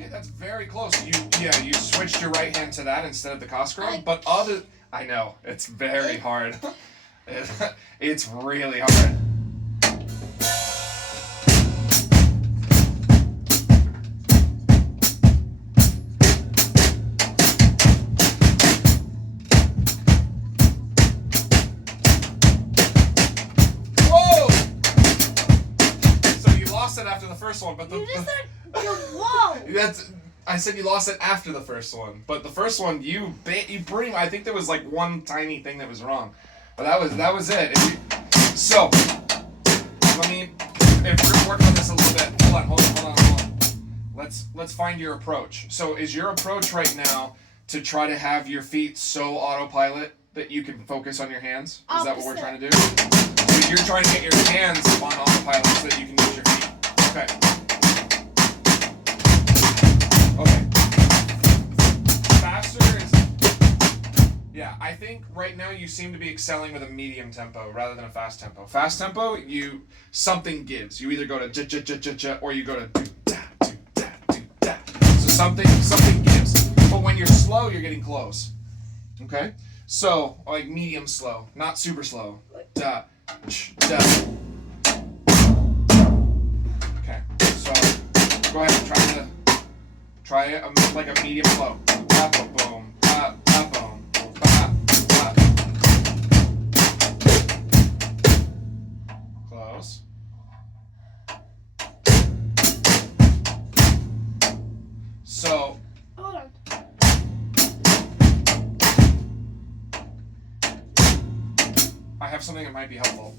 Okay, that's very close. You switched your right hand to that instead of the Cosgrove, but I know it's very hard. It's really hard. Whoa! So you lost it after the first one, but You just said, whoa! I said you lost it after the first one, but the first one you pretty. I think there was like one tiny thing that was wrong, but that was it. So let me. If we're working on this a little bit, hold on. Let's find your approach. So is your approach right now to try to have your feet so autopilot that you can focus on your hands? Is that what we're trying to do? So you're trying to get your hands on autopilot so that you can use your feet. Okay. Okay. Faster is... Yeah, I think right now you seem to be excelling with a medium tempo rather than a fast tempo. Fast tempo, something gives. You either go to j or you go to do-da, do-da, do-da. So something gives. But when you're slow, you're getting close. Okay? So, like medium slow, not super slow. Da, da. Okay, so go ahead and try it like a medium flow. Ba, ba, boom, ba, ba, boom, ba, ba. Close. So. Hold on. I have something that might be helpful.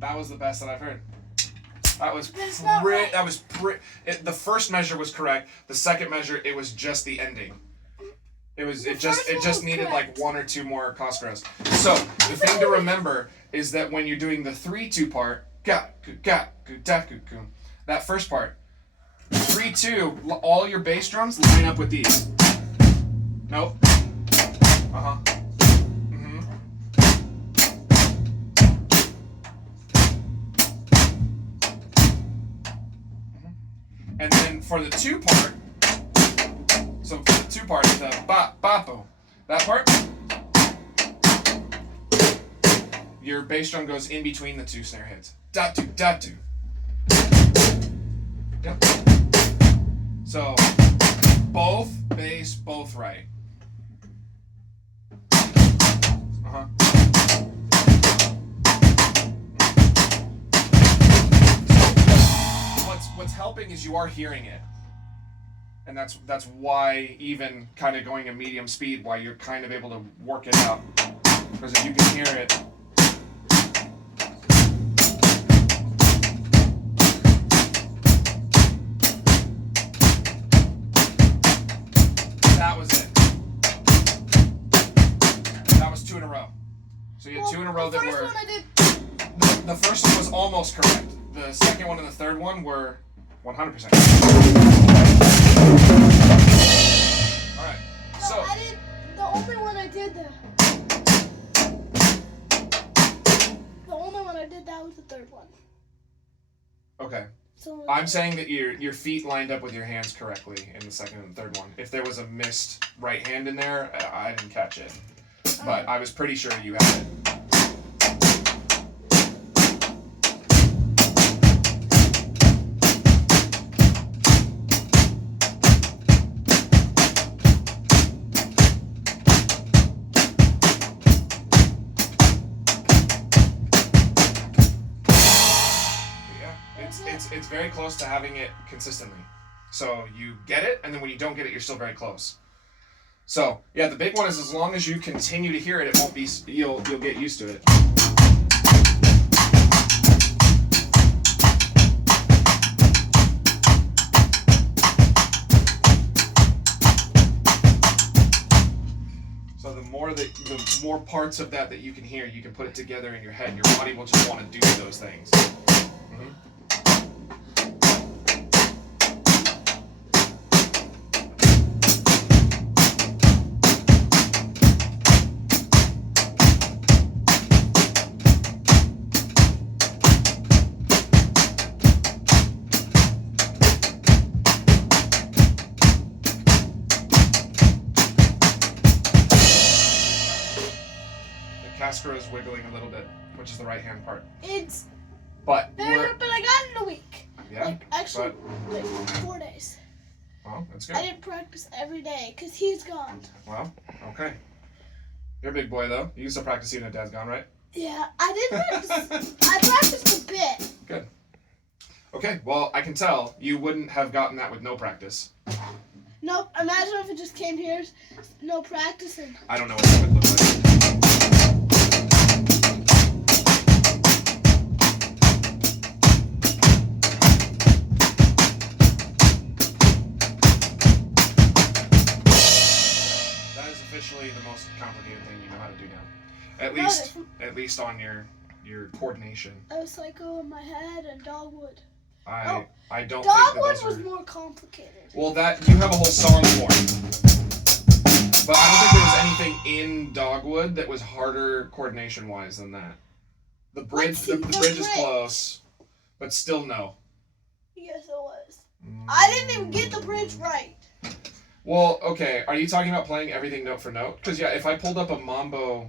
That was the best that I've heard. The first measure was correct. The second measure, it was just the ending. It just needed like one or two more Cosgroves. So the thing to remember is that when you're doing the 3-2 part, that first part, 3-2, all your bass drums line up with these. Nope. And then for the 2 part, the ba ba boom, that part, your bass drum goes in between the 2 snare hits. Da do da do. Yep. So both bass, both right. What's helping is you are hearing it, and that's why even kind of going a medium speed, why you're kind of able to work it out, because if you can hear it. That was it. That was 2 in a row. So you had 2 in a row that were. The first one was almost correct. The second one and the third one were 100%. Alright, so... I did... The only one I did that was the third one. Okay. So I'm saying that your feet lined up with your hands correctly in the second and third one. If there was a missed right hand in there, I didn't catch it. But I was pretty sure you had it. It's very close to having it consistently. So you get it, and then when you don't get it, you're still very close. So yeah, the big one is as long as you continue to hear it, it won't be. You'll get used to it. So the more the more parts of that you can hear, you can put it together in your head. Your body will just want to do those things. Cascara is wiggling a little bit, which is the right hand part. But I got it in a week. Yeah. Like, actually, like 4 days. Well, that's good. I didn't practice every day because he's gone. Well, okay. You're a big boy though. You used to practice even if Dad's gone, right? Yeah, I did practice. I practiced a bit. Good. Okay, well, I can tell you wouldn't have gotten that with no practice. Nope. Imagine if it just came here, no practicing. I don't know what that would look like. Officially the most complicated thing you know how to do now. At least on your coordination. Psycho in my head and Dogwood. I don't think Dogwood was more complicated. Well, that you have a whole song for it. But I don't think there was anything in Dogwood that was harder coordination wise than that. The bridge the bridge is close, but still no. Yes, it was. I didn't even get the bridge right. Well, okay. Are you talking about playing everything note for note? Because yeah, if I pulled up a Mambo,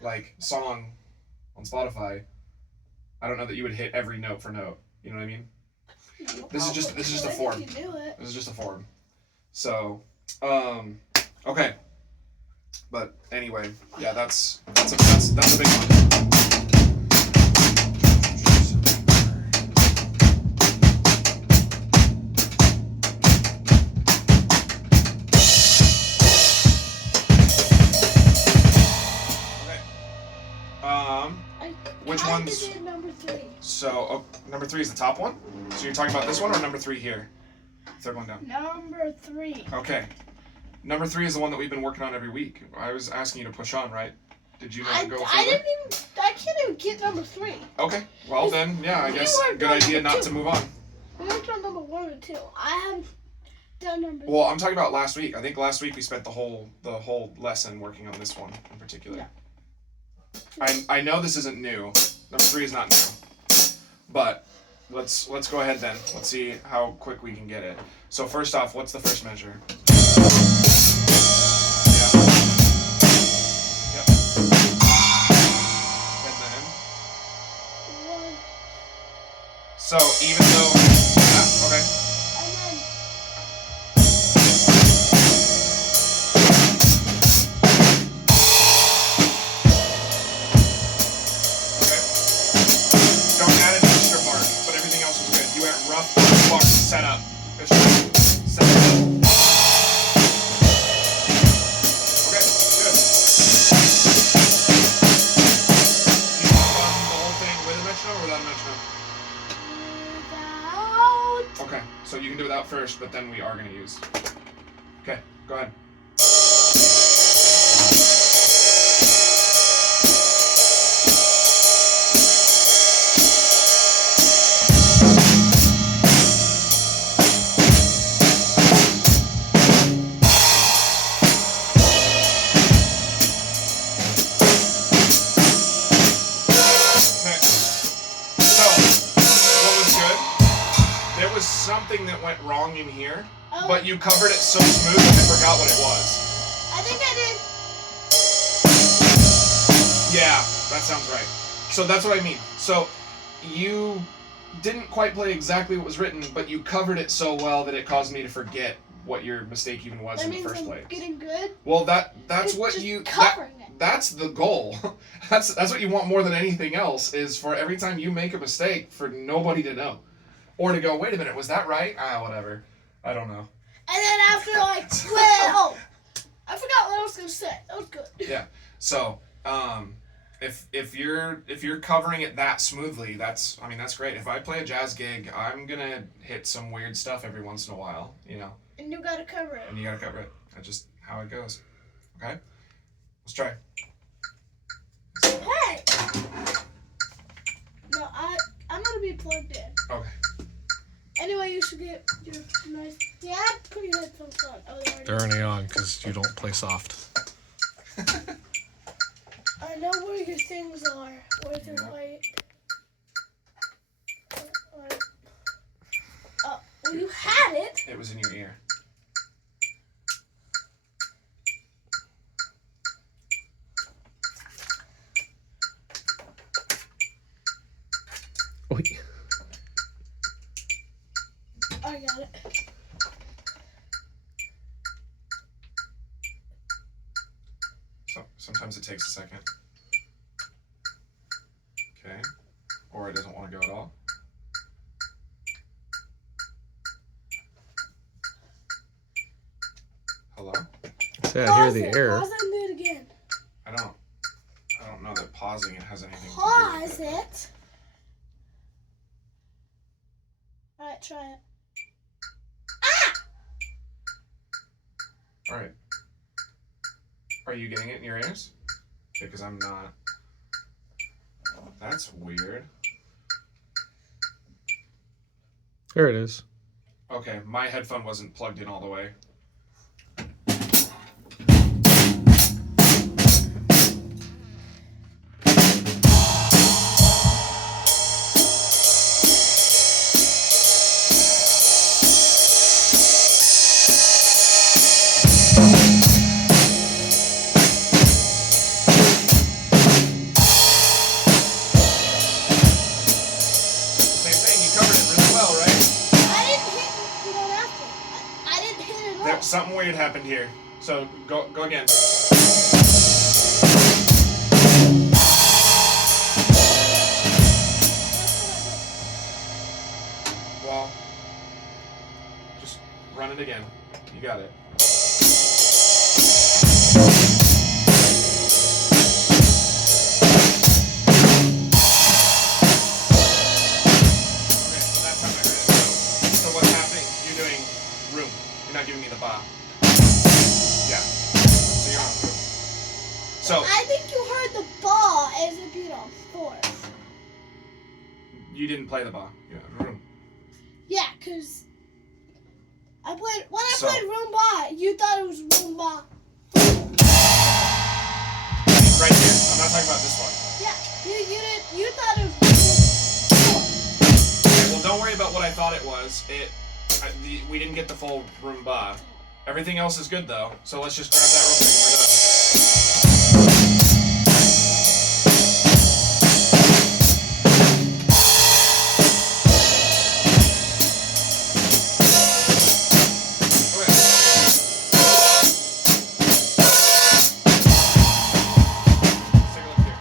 like song, on Spotify, I don't know that you would hit every note for note. You know what I mean? This is just a form. This is just a form. So, okay. But anyway, yeah, that's a big one. Which one's? Number 3. So, number 3 is the top one? So you're talking about this one or number 3 here? Third one down. Number 3. Okay. Number 3 is the one that we've been working on every week. I was asking you to push on, right? Did you not go further? I can't even get number 3. Okay. Well then, yeah, I guess good idea not to move on. We worked on number 1 and 2. I haven't done number 3. Well, I'm talking about last week. I think last week we spent the whole lesson working on this one in particular. Yeah. I know this isn't new. Number 3 is not new. But let's go ahead then. Let's see how quick we can get it. So first off, what's the first measure? Yeah. Yep. And then. 1. So even though. Yeah. Okay. And then. Set up. Set up. Okay, good. Do you want the whole thing with a metronome or without a metronome? Without. Okay, so you can do without first, but then we are going to use. Okay, go ahead. Something that went wrong in here, but you covered it so smooth that I forgot what it was. I think I did. Yeah, that sounds right. So that's what I mean. So you didn't quite play exactly what was written, but you covered it so well that it caused me to forget what your mistake even was in the first place. Getting good. Well, that's what you that's the goal. That's what you want more than anything else is for every time you make a mistake for nobody to know. Or to go, wait a minute, was that right? Whatever. I don't know. And then after I forgot what I was gonna say. That was good. Yeah. So, if you're covering it that smoothly, that's great. If I play a jazz gig, I'm gonna hit some weird stuff every once in a while, you know. And you gotta cover it. And you gotta cover it. That's just how it goes. Okay. Let's try. Hey! No, I'm gonna be plugged in. Okay. Anyway, you should get your nice. Yeah, put your headphones on. Oh, They're already on because you don't play soft. I know where your things are. Where's your light? Oh, well, you had it. It was in your ear. Wait. I got it. So sometimes it takes a second. Okay. Or it doesn't want to go at all. Hello? See, I hear Pause the it. air. Pause it and do it again. I don't know that pausing it has anything to do Pause with it. it. Alright, try it. Alright. Are you getting it in your ears? Okay, because I'm not. That's weird. There it is. Okay, my headphone wasn't plugged in all the way. Same thing, you covered it really well, right? I didn't hit. You don't have to. I didn't hit it There, all. something weird happened here. So go again. Well, just run it again. You got it. Okay, so that's how I heard it. So what's happening? You're doing room. You're not giving me the ba. Yeah. So you're on room. So I think you heard the ball as it beat on fourth. you didn't play the ba. You're on room. Yeah, cause I played when I So- played Roomba. You thought it was Roomba. Right here. I'm not talking about this one. Yeah, you thought it was Okay, well, don't worry about what I thought it was. We didn't get the full Roomba. Everything else is good though. So let's just grab that real quick. We're done. Okay. Let's take a look here.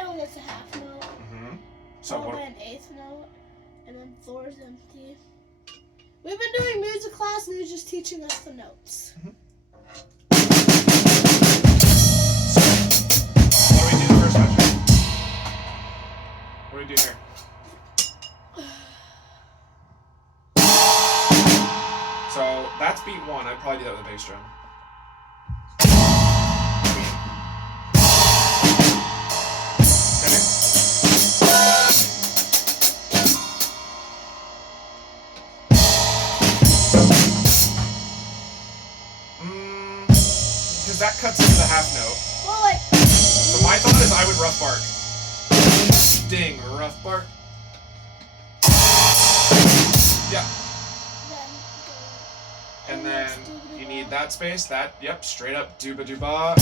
Oh, that's a half note. Mm-hmm. So Followed what? by an eighth note, and then four is empty. We've been doing music class, and they're just teaching us the notes. What do we do the first measure? What do we do here? So that's beat one. I'd probably do that with a bass drum. Because that cuts into the half note. Well, like, So my thought is I would rough bark. Ding, rough bark. Yeah. And then you need that space, yep, straight up dooba dooba.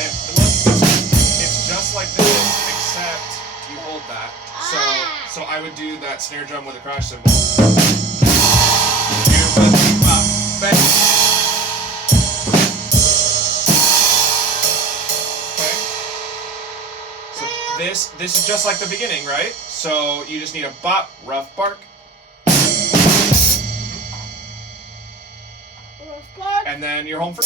And look, it's just like this, except you hold that. So I would do that snare drum with a crash cymbal. Dooba dooba, bang. Okay. So this is just like the beginning, right? So you just need a bop, rough bark. rough bark. And then you're home free.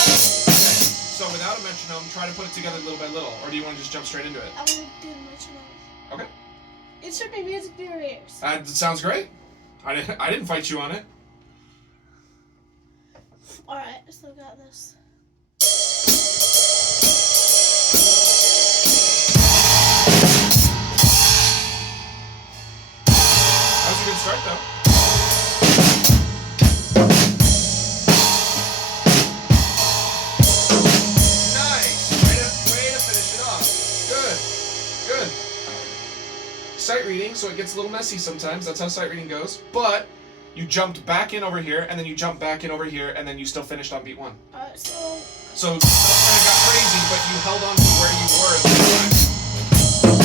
So without a metronome, try to put it together little by little, or do you want to just jump straight into it? I want to do the metronome. Okay. It should be music to your ears. That sounds great. I didn't fight you on it. Alright, I still got this. That was a good start, though. Nice. Way to finish it off. Good. Sight reading, so it gets a little messy sometimes. That's how sight reading goes. But you jumped back in over here, and then you jumped back in over here, and then you still finished on beat 1. Alright, so So stuff kind of got crazy, but you held on to where you were at the time.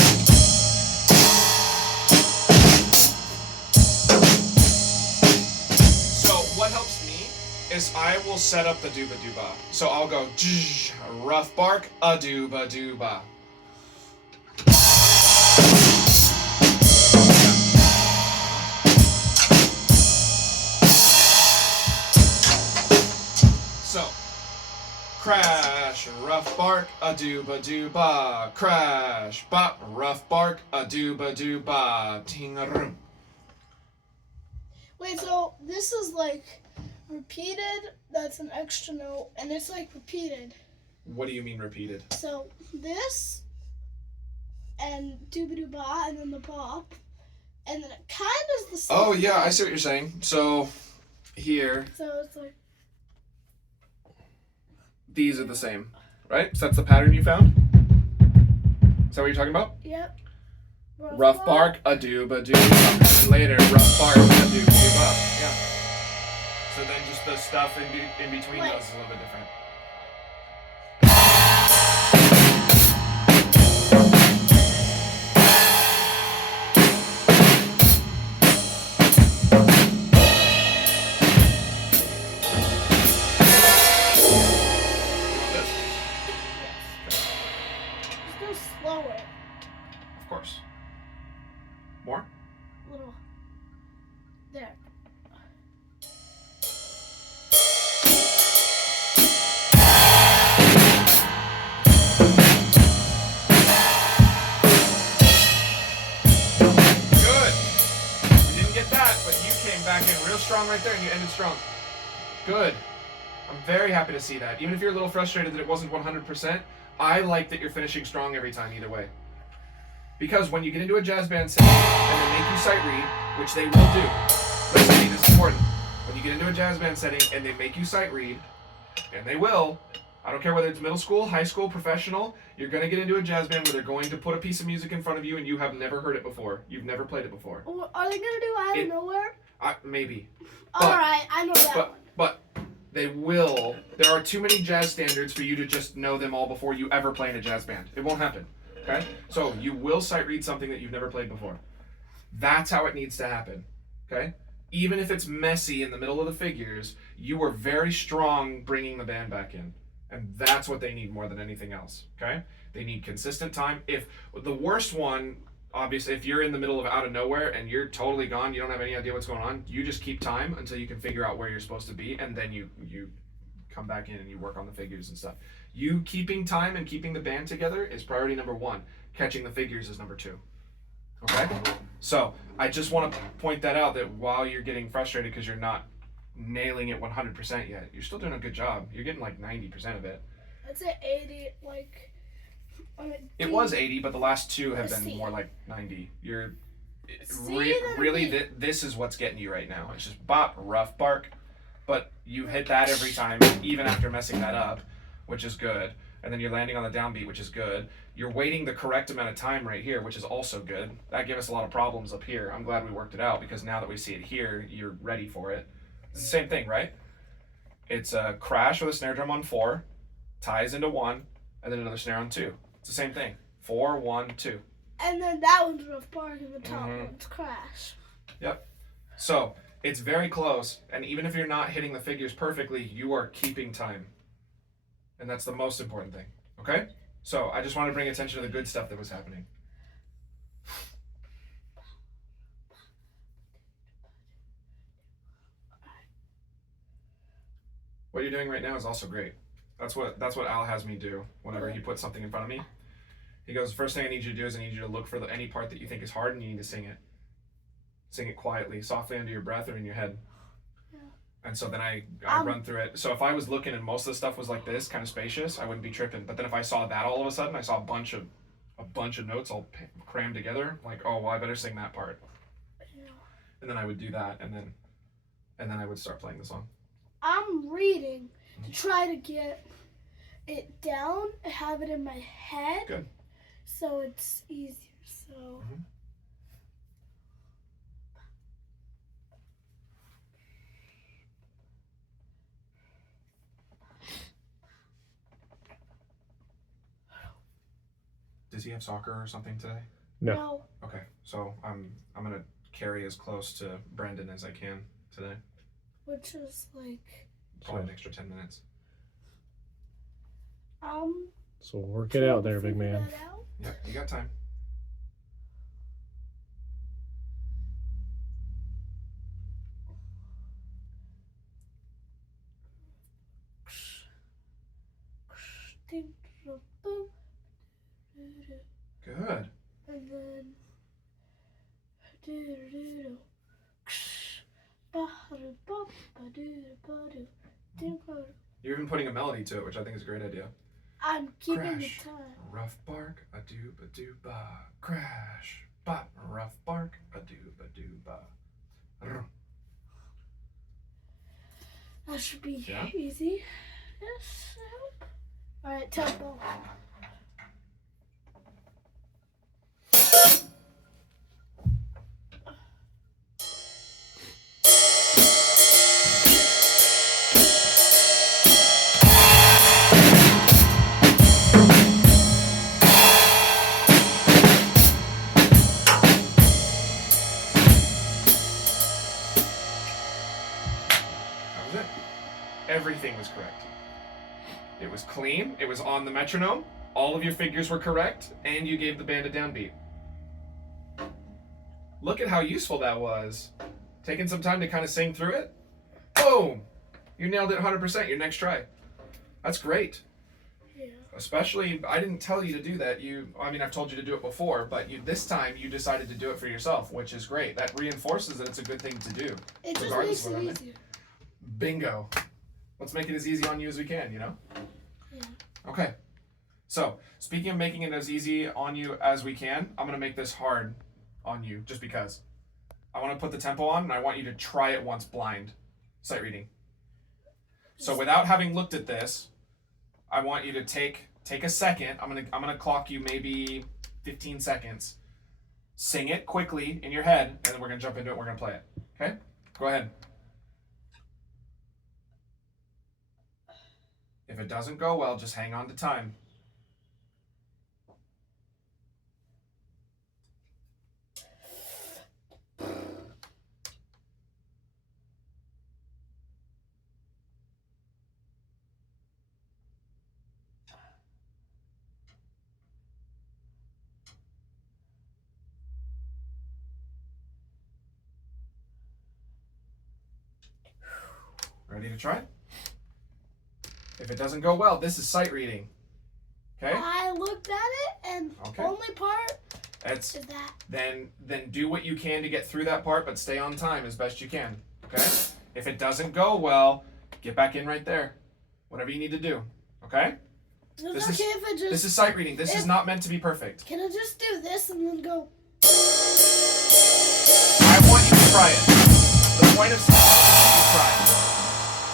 So what helps me is I will set up the dooba dooba. So I'll go rough bark a dooba dooba. So crash, rough bark, a dooba dooba. Crash, bop, rough bark, a dooba dooba. Ting-a-room. wait, so this is like repeated, that's an extra note, and it's like repeated. What do you mean repeated? So this and dooba dooba and then the bop. And then it kind of is the same. Oh yeah, I see what you're saying. So here, So it's like these are the same, right? So that's the pattern you found? Is that what you're talking about? yep. Rough bark, a dooba dooba. And then later, rough bark, a dooba dooba. Yeah. So then just the stuff in between Like- those is a little bit different. Just go slower. Of course. More? Little. There. Good. We didn't get that, but you came back in real strong right there and you ended strong. Good. I'm very happy to see that. Even if you're a little frustrated that it wasn't 100%, I like that you're finishing strong every time either way. Because when you get into a jazz band setting and they make you sight read, which they will do, listen to me, this is important. When you get into a jazz band setting and they make you sight read, and they will, I don't care whether it's middle school, high school, professional, you're going to get into a jazz band where they're going to put a piece of music in front of you and you have never heard it before. You've never played it before. Or are they gonna do out of nowhere? Maybe. Alright, I know that one. But they will. There are too many jazz standards for you to just know them all before you ever play in a jazz band. It won't happen. Okay? So you will sight read something that you've never played before. That's how it needs to happen. Okay? Even if it's messy in the middle of the figures, you are very strong bringing the band back in. And that's what they need more than anything else. Okay? They need consistent time. If the worst one, obviously, if you're in the middle of out of nowhere and you're totally gone, you don't have any idea what's going on, you just keep time until you can figure out where you're supposed to be, and then you come back in and you work on the figures and stuff. You keeping time and keeping the band together is priority number 1. Catching the figures is number 2. Okay? So I just want to point that out, that while you're getting frustrated because you're not nailing it 100% yet, you're still doing a good job. You're getting like 90% of it. I'd say 80, like. On a It D. was 80, but the last 2 have C. been more like 90. You're C then really D. this is what's getting you right now. It's just bop, rough bark, but you hit that every time, even after messing that up, which is good. And then you're landing on the downbeat, which is good. You're waiting the correct amount of time right here, which is also good. That gave us a lot of problems up here. I'm glad we worked it out, because now that we see it here, you're ready for it. It's the same thing, right? It's a crash with a snare drum on 4, ties into 1, and then another snare on 2. It's the same thing. 4, 1, 2. And then that one's rough bark and the top Mhm. one's crash. Yep. So it's very close, and even if you're not hitting the figures perfectly, you are keeping time. And that's the most important thing. Okay? So I just want to bring attention to the good stuff that was happening. What you're doing right now is also great. That's what Al has me do whenever he puts something in front of me. He goes, first thing I need you to do is I need you to look for any part that you think is hard, and you need to sing it. Sing it quietly, softly under your breath or in your head. Yeah. And so then I run through it. So if I was looking and most of the stuff was like this, kind of spacious, I wouldn't be tripping. But then if I saw that all of a sudden, I saw a bunch of notes all crammed together, like, oh, well, I better sing that part. Yeah. And then I would do that, and then I would start playing the song. I'm reading to try to get it down, have it in my head. Good. So it's easier. So. Mm-hmm. Does he have soccer or something today? No. Okay, so I'm gonna carry as close to Brendan as I can today. Which is like. Probably an extra 10 minutes. So work it out there, big man. Yeah, you got time. Good. And then. You're even putting a melody to it, which I think is a great idea. I'm keeping Crash. the time. Rough bark, a doob a dooba. Crash. Bop. Rough bark, a doob a dooba. That should be Yeah? easy. Yes. Alright, tempo. That was it. Everything was correct. It was clean, it was on the metronome, all of your figures were correct, and you gave the band a downbeat. Look at how useful that was. Taking some time to kind of sing through it. Boom! You nailed it 100% your next try. That's great. Yeah. Especially, I didn't tell you to do that. I've told you to do it before, but this time you decided to do it for yourself, which is great. That reinforces that it's a good thing to do. It just regardless makes of it whether- easier. Bingo. Let's make it as easy on you as we can, you know? Yeah. Okay. So, speaking of making it as easy on you as we can, I'm going to make this hard on you just because. I want to put the tempo on and I want you to try it once blind. Sight reading. So, without having looked at this, I want you to take a second. I'm going to clock you maybe 15 seconds. Sing it quickly in your head and then we're going to jump into it. We're going to play it. Okay? Go ahead. If it doesn't go well, just hang on to time. Ready to try? If it doesn't go well, this is sight reading. Okay? I looked at it and Okay. only part That's is that. then do what you can to get through that part, but stay on time as best you can. Okay? If it doesn't go well, get back in right there. Whatever you need to do. Okay? It's This okay is- if I just. This is sight reading. This is not meant to be perfect. Can I just do this and then go? I want you to try it. The point of sight reading is to try.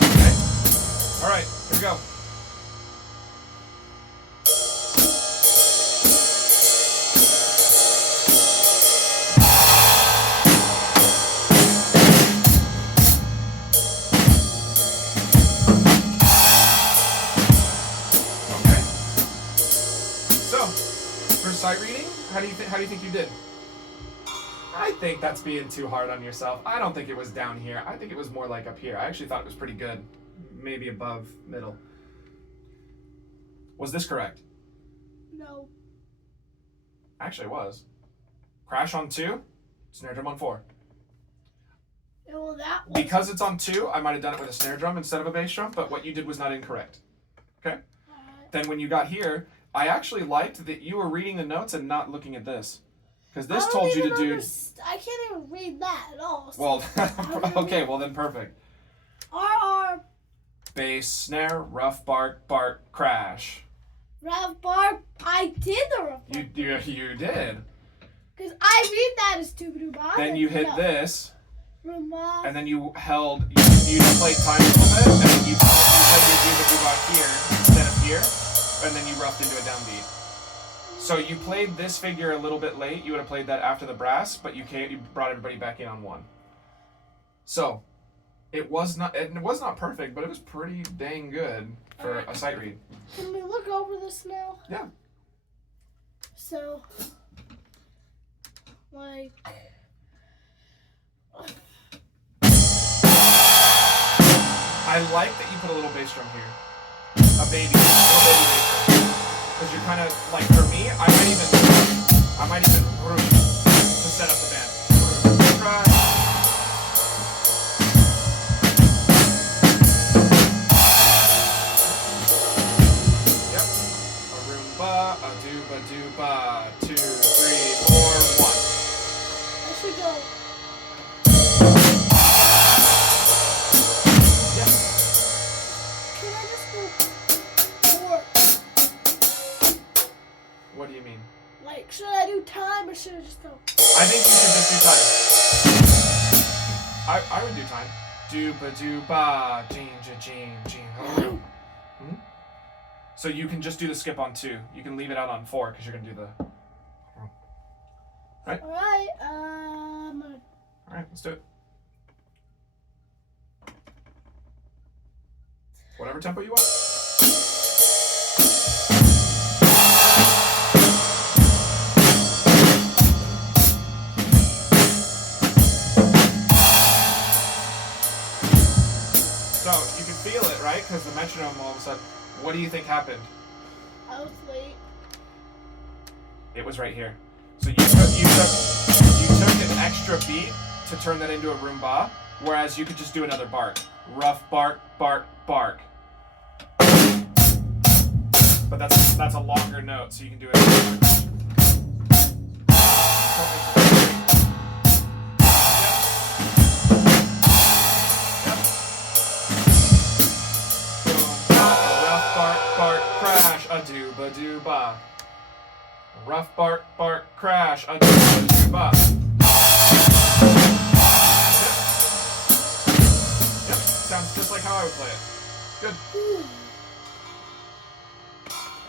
Okay? Alright, here we go. Okay. So, for sight reading, how do you think you did? I think that's being too hard on yourself. I don't think it was down here. I think it was more like up here. I actually thought it was pretty good. Maybe above middle. Was this correct? No. Actually, it was. Crash on 2, snare drum on 4. Well, that was. Because it's on 2, I might have done it with a snare drum instead of a bass drum, but what you did was not incorrect. Okay? Then when you got here, I actually liked that you were reading the notes and not looking at this. Because this I don't told you to even do... I can't even read that at all. So Well, okay, well then perfect. R, Bass, snare, rough, bark, crash. rough bar. I did the rough bar. You did. Because I read that as dooba-doo-ba. Then you hit this, Rumba. and then you held, you played time a little bit, and then you played your dooba-doo-ba here instead of here, and then you roughed into a downbeat. So you played this figure a little bit late. You would have played that after the brass, but you brought everybody back in on one. So it was not perfect, but it was pretty dang good for a sight read. Can we look over this now? Yeah. So, like, I like that you put a little bass drum here. A little baby bass drum. Because you're kind of, like, for me, I might even to set up the band. Cry. Yep. A roomba, a dooba-dooba. 2, 3, 4, 1. I should go. Yes. Can I just go 4? What do you mean? Like, should I do time or should I just go? I think you should just do time. I would do time. Dooba-dooba. Jing. So you can just do the skip on 2. You can leave it out on 4 because you're going to do the... Right? Alright, Alright, let's do it. Whatever tempo you want. So, you can feel it, right? Because the metronome all of a sudden... What do you think happened? I was late. It was right here. So you took an extra beat to turn that into a roomba, whereas you could just do another bark. Rough bark. But that's a longer note, so you can do it. Crash, a dooba-dooba. Rough bark, crash, a dooba-dooba. Yep, sounds just like how I would play it. Good.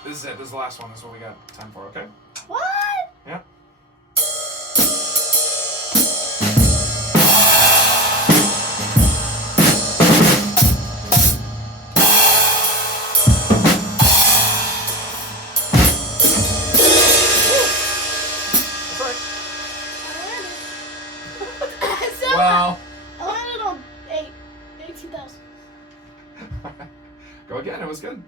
This is it, this is the last one, this is what we got time for, okay? What? Yeah. Well, I landed on 18,000. go again, it was good.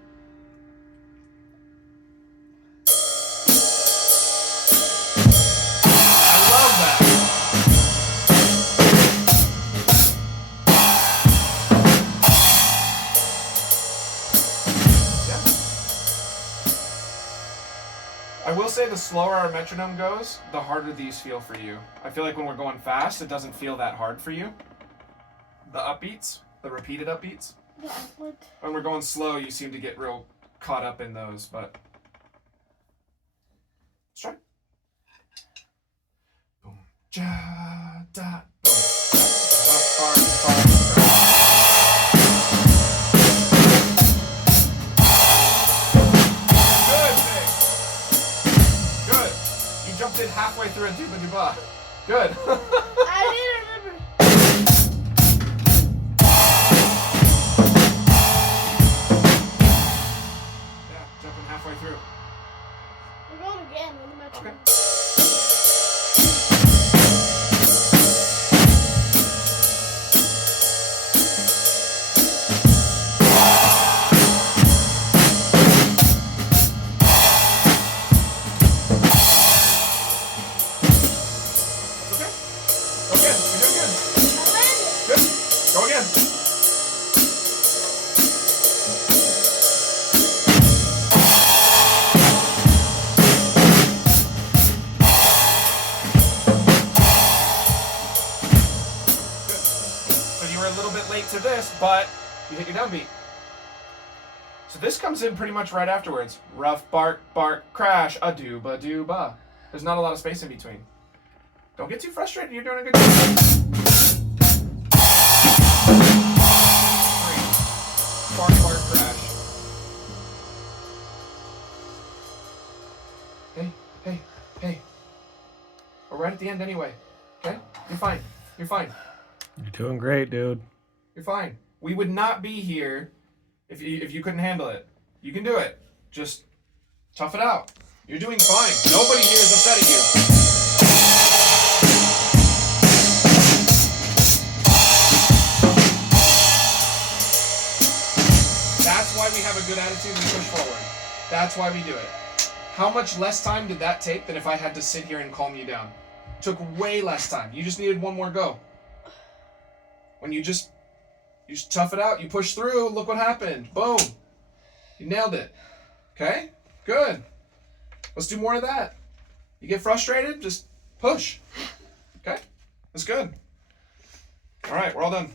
I love that. Yeah. I will say the slower our metronome goes, the harder these feel for you. I feel like when we're going fast, it doesn't feel that hard for you. The upbeats, the repeated upbeats. Yeah, what? When we're going slow, you seem to get real caught up in those, but let's try. Boom, ja, da, boom. Bar, Good, Nick. Good. You jumped in halfway through a dooba-dooba. Good. I didn't remember. Yeah, jumping halfway through. We're going again with the metronome. Okay. Okay. you were a little bit late to this, but you hit your downbeat. So this comes in pretty much right afterwards. Rough, bark, crash, a dooba, dooba. There's not a lot of space in between. Don't get too frustrated. You're doing a good job. 3. Bark, crash. Hey. We're right at the end anyway. Okay? You're fine. You're fine. You're doing great, dude. You're fine. We would not be here if you couldn't handle it. You can do it. Just tough it out. You're doing fine. Nobody here is upset at you. That's why we have a good attitude and push forward. That's why we do it. How much less time did that take than if I had to sit here and calm you down? Took way less time. You just needed one more go. When you just tough it out, you push through, look what happened. Boom. You nailed it. Okay? Good. Let's do more of that. You get frustrated, just push. Okay? That's good. All right, we're all done.